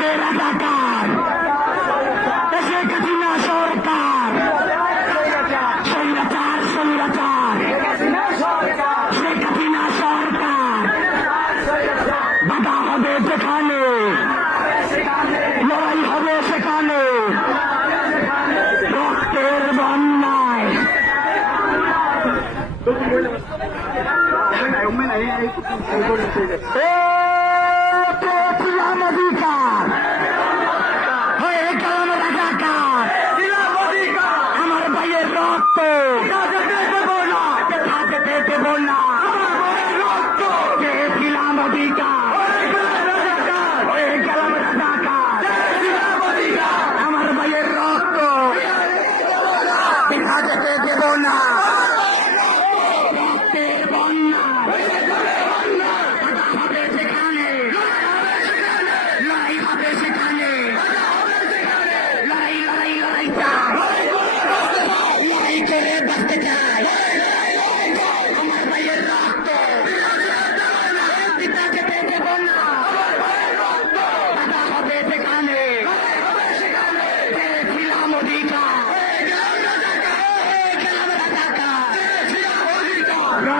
গেছে রাজাকার এসে গেছি না সরকার সৈরাচার সৈরাচার শেখ হাসিনা সরকার বাধা হবে যেখানে লড়াই হবে সেখানে রক্তের বন্যায় ও রক্ত থাকতে দেব না রক্ত। পেয়েছিলাম অধিকার হয়ে গেলাম আমার ভাইয়ের রক্ত পিঠা না।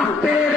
mundo tem.